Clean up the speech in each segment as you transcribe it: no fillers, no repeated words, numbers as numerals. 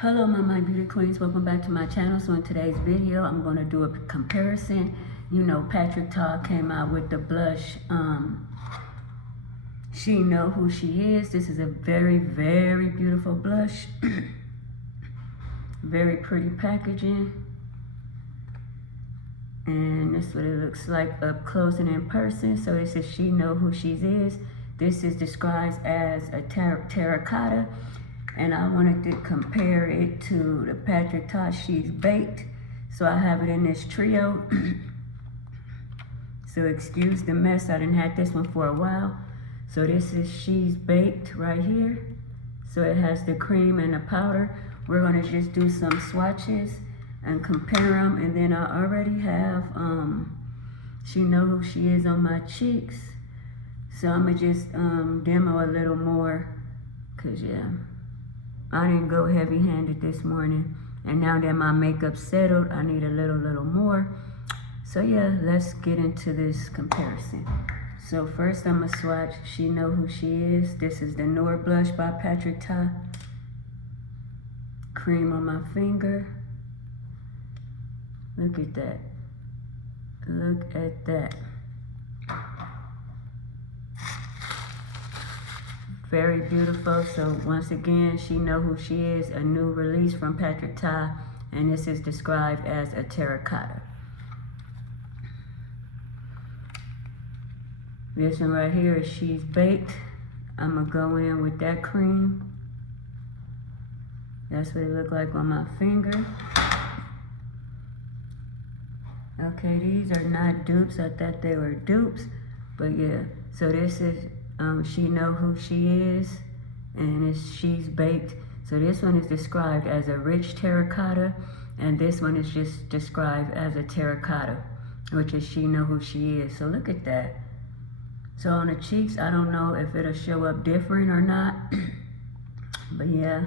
Hello my beauty queens, welcome back to my channel. So in today's video I'm going to do a comparison. You know, Patrick Ta came out with the blush She Know Who She Is. This is a very beautiful blush. Very pretty packaging, and this is what it looks like up close and in person. So this is She Know Who She Is. This is described as a terracotta, and I wanted to compare it to the Patrick Ta She's Baked. So I have it in this trio. So excuse the mess, I didn't have this one for a while. So this is She's Baked right here. So it has the cream and the powder. We're gonna just do some swatches and compare them, and then I already have She Know Who She Is on my cheeks. So I'm gonna just demo a little more, cause yeah, I didn't go heavy-handed this morning, and now that my makeup's settled, I need a little more. So yeah, let's get into this comparison. So first I'm gonna swatch She Know Who She Is. This is the Noir Blush by Patrick Ta. Cream on my finger. Look at that. Look at that. Very beautiful. So once again, She Know Who She Is, a new release from Patrick Ta, and this is described as a terracotta. This one right here is She's Baked. I'm gonna go in with that cream. That's what it looked like on my finger. Okay, these are not dupes. I thought they were dupes, but yeah. So this is She Know Who She Is, and it's She's Baked. So this one is described as a rich terracotta, and this one is just described as a terracotta, which is She Know Who She Is. So look at that. So on the cheeks, I don't know if it'll show up different or not, but yeah.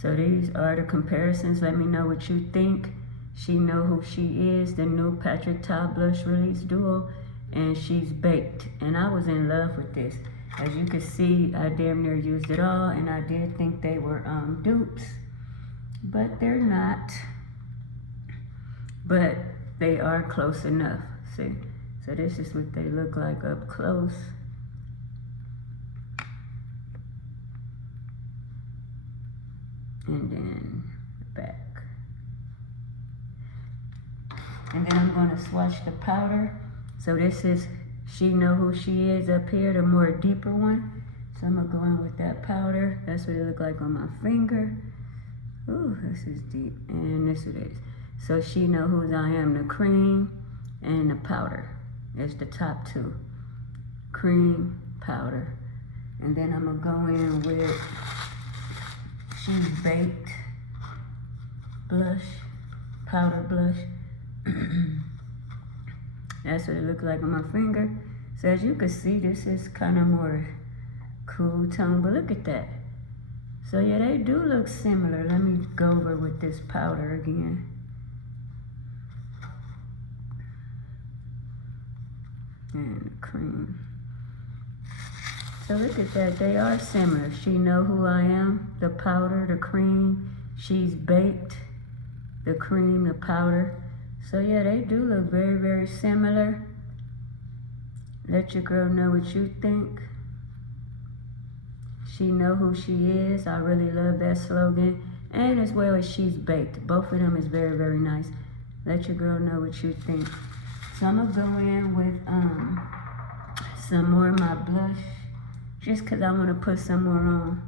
So these are the comparisons. Let me know what you think. She Know Who She Is, the new Patrick Ta blush release duo, and She's Baked. And I was in love with this. As you can see, I damn near used it all, and I did think they were dupes, but they're not. But they are close enough. See? So this is what they look like up close. And then back. And then I'm gonna swatch the powder. So this is She Know Who She Is up here, the more deeper one. So I'm gonna go in with that powder. That's what it look like on my finger. Ooh, this is deep. And this it is. So She Know Who I Am, the cream and the powder is the top two. Cream, powder. And then I'm gonna go in with She's Baked blush, powder blush. That's what it looked like on my finger. So as you can see, this is kind of more cool tone, but look at that. So yeah, they do look similar. Let me go over with this powder again. And the cream. So look at that, they are similar. She Know Who I Am, the powder, the cream. She's Baked, the cream, the powder. So yeah, they do look very similar. Let your girl know what you think. She Know Who She Is. I really love that slogan. And as well as She's Baked. Both of them is very nice. Let your girl know what you think. So I'm gonna go in with some more of my blush, just cause I wanna put some more on.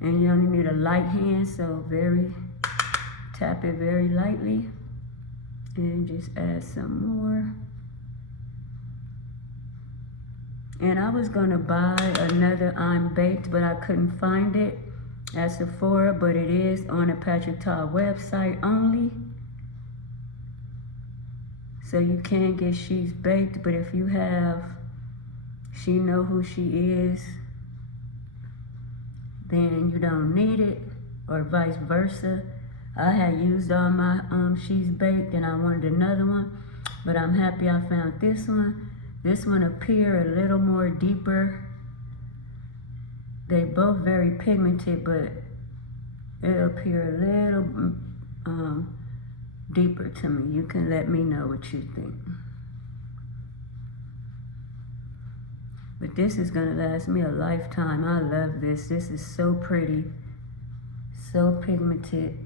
And you only need a light hand, so tap it very lightly. And just add some more. And I was gonna buy another I'm Baked, but I couldn't find it at Sephora, but it is on the Patrick Ta website only. So you can get She's Baked, but if you have She Know Who She Is, then you don't need it, or vice versa. I had used all my She's Baked and I wanted another one, but I'm happy I found this one. This one appear a little more deeper. They both very pigmented, but it'll appear a little deeper to me. You can let me know what you think. But this is gonna last me a lifetime. I love this. This is so pretty, so pigmented.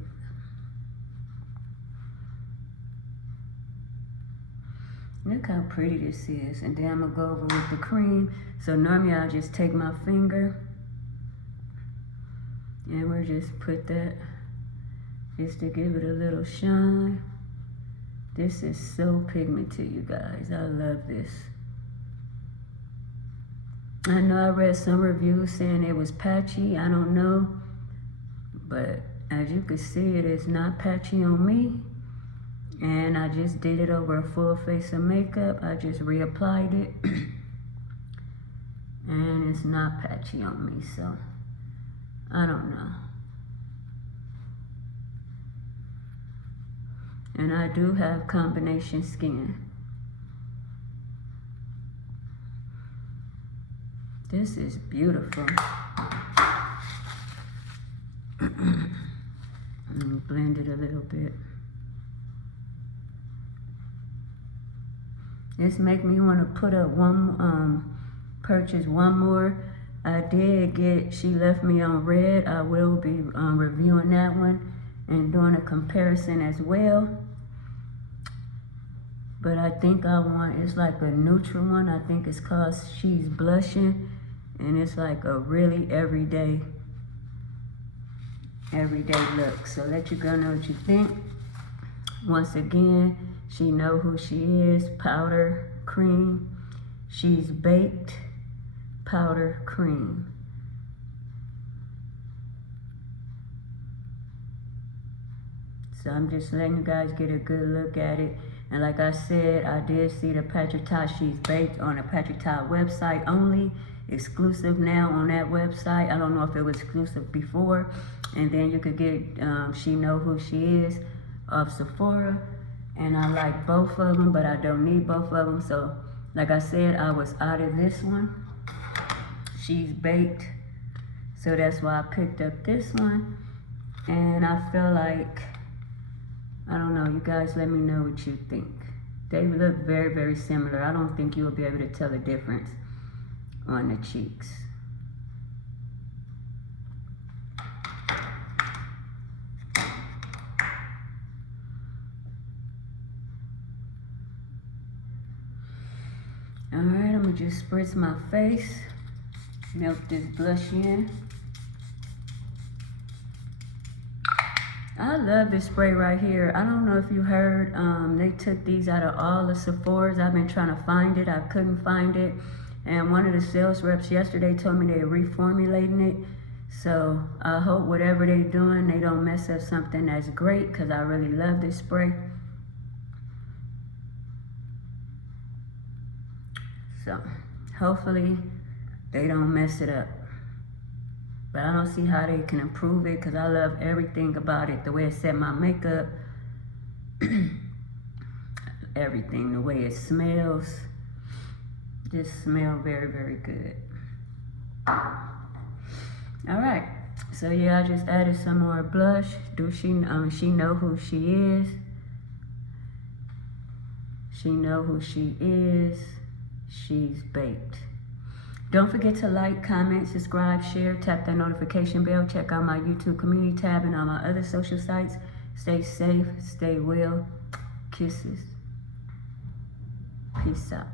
Look how pretty this is. And then I'm gonna go over with the cream. So normally I'll just take my finger and we'll just put that just to give it a little shine. This is so pigmented, you guys. I love this. I know I read some reviews saying it was patchy. I don't know. But as you can see, it is not patchy on me. And I just did it over a full face of makeup. I just reapplied it. And it's not patchy on me, so I don't know. And I do have combination skin. This is beautiful. Let me blend it a little bit. This make me want to put up purchase one more. I did get, she left me on red. I will be reviewing that one and doing a comparison as well. But I think I want, it's like a neutral one. I think it's called She's Blushing. And it's like a really everyday look. So let your girl know what you think. Once again, she know who she is. Powder cream. She's baked. Powder cream. So I'm just letting you guys get a good look at it. And like I said, I did see the Patrick Ta She's Baked on the Patrick Ta website only. Exclusive now on that website. I don't know if it was exclusive before. And then you could get She Know Who She Is of Sephora. And I like both of them, but I don't need both of them. So like I said, I was out of this one. She's Baked. So that's why I picked up this one. And I feel like, I don't know, you guys let me know what you think. They look very, very similar. I don't think you'll be able to tell the difference on the cheeks. Alright, I'm gonna just spritz my face, melt this blush in. I love this spray right here. I don't know if you heard, they took these out of all the Sephora's. I've been trying to find it. I couldn't find it. And one of the sales reps yesterday told me they're reformulating it. So I hope whatever they're doing, they don't mess up something that's great, because I really love this spray. So hopefully they don't mess it up. But I don't see how they can improve it, because I love everything about it. The way it set my makeup, everything, the way it smells. Just smell very, very good. All right, so yeah, I just added some more blush. She know who she is. She know who she is. She's baked. Don't forget to like, comment, subscribe, share, tap that notification bell. Check out my YouTube community tab and all my other social sites. Stay safe, stay well. Kisses. Peace out.